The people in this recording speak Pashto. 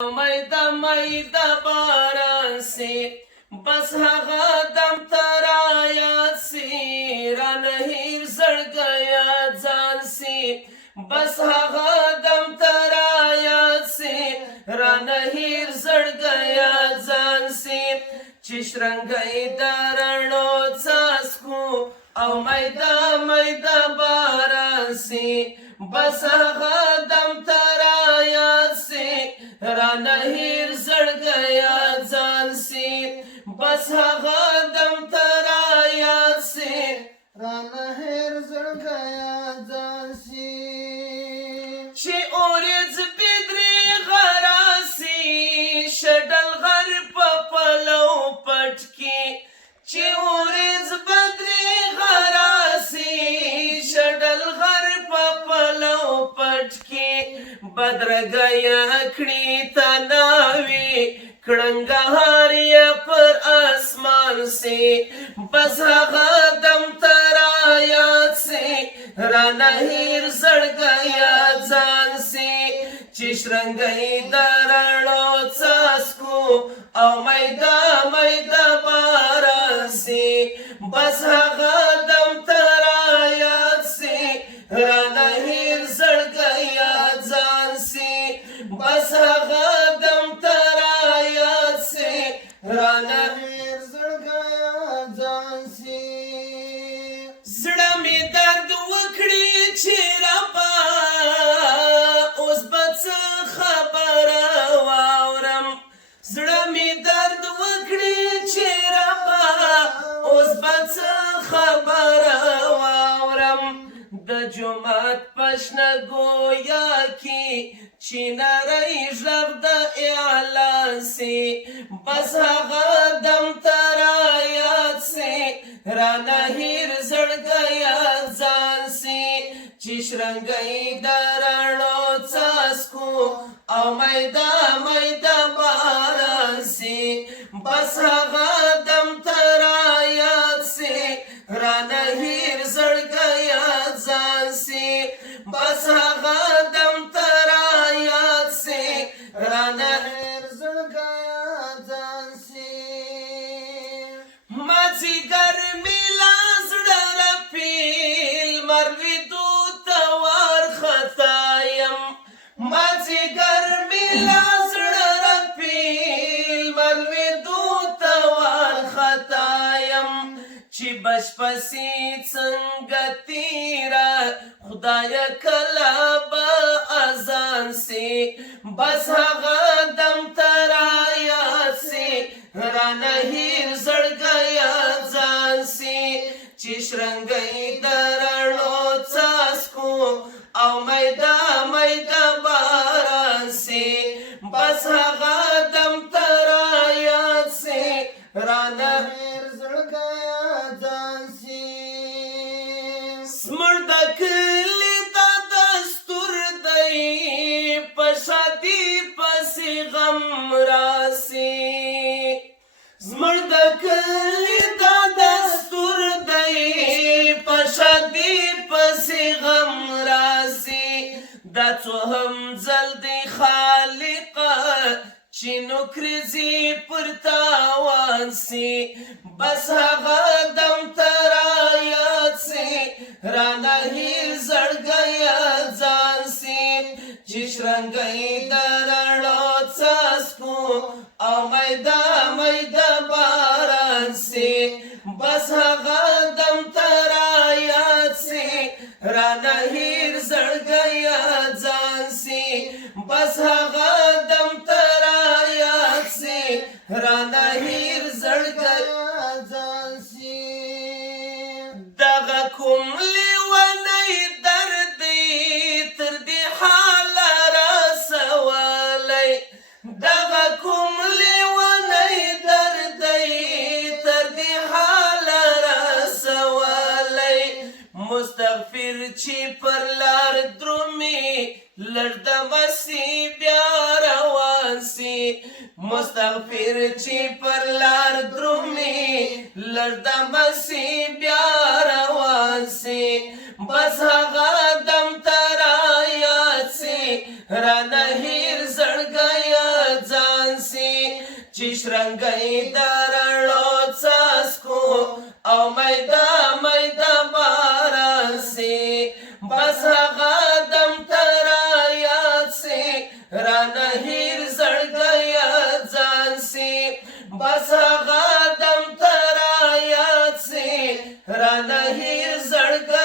میده میده باران سی بس هغه دم ترا یاد سی رانه هیر زړګیا ځان سی بس هغه دم ترا یاد سی رانه هیر زړګیا ځان سی چې شرنګی د رڼو څاڅکو او میده میده باران سی بس هغه دم ترا یاد سی رانه هیر زړګیا ځان سی بس هغه دم ترا یاد سی رانه هیر زړګیا ځان سی چې اورځ بدري غراسي شډل غر په پلو پټ کې چې اورځ بدري غراسي شډل غر په پلو پټ کې بدرګیا کړي تناوي کړنګهار یې پر اسمان سي بس هغه دم ترا یاد سي رانه هیر زړګیا ځان سي چې شرنګی د رڼو څاڅکو او میده میده باران سي بس هغه دم ترا یاد سي رانه هیر زړګیا ځان سي بس هغه دم ترا یاد سي رانه هیر زړګیا ځان سی زړه مې درد وکړي چې ربا اوس به څه خبره واورم زړه مې درد وکړي چې ربا اوس به څه خبره واورم د جومات پشنه ګویا کې چې نری غږ د اعلان سي بس هغه دم ترا یاد سي رانه هیر زړګیا ځان سي چې شرنګی د رڼو څاڅکو او میده میده باران سي بس هغه دم ترا یاد سي رانه هیر زړګیا ځان سي بس هغه دم ترا یاد سي رانه هیر زړګیا ځان سی مازیګر میلا زړه رپیل مرویدو ته وارخطا یم مازیګر میلا زړه رپیل مرویدو ته وارخطا یم چې بشپسې څنګه تیره خدایه کله به اذان سي بس هغه دم ترا یاد سي رانه هیر زړګیا ځان سي چې شرنګی د رڼو څاڅکو او میده میده باران سي بس هغه دم ترا یاد سي رانه هیر زړګیا ځان سی زموږ د کلي دا دستور دی په شادي پسې غم راسي زموږ د کلي دا دستور دی په شادي پسې غم راسي دا څو هم ځل دی خالقه چې نوکریزي پر تاوان سي بس هغه دم ترا یاد سي رانه هیر زړګیا ځان سي چې شرنګی د رڼو څاڅکو او میده میده باران سي بس هغه دم ترا یاد سي رانه هیر زړګیا ځان سي بس هغه دم ترا یاد سي رانه هیر زړګیا ځان سی دغه کوم لیونی درد دی تر دې حاله رسولی دغه کوم لیونی درد دی تر دې حاله رسولی مستغفر چې پر لار درومي لږ دمه سي بیا روان سي مستغفر چې پر لار درومي لږ دمه سي بیا روان سي بس هغه دم ترا یاد سي رانه هیر زړګیا چې شرنګی د رڼو څاڅکو او میدا میدا باران سي بس هغه دم تر یاد سي رانه هیر زړګیا ځان سي بس هغه دم تر یاد سي رانه هیر زړګیا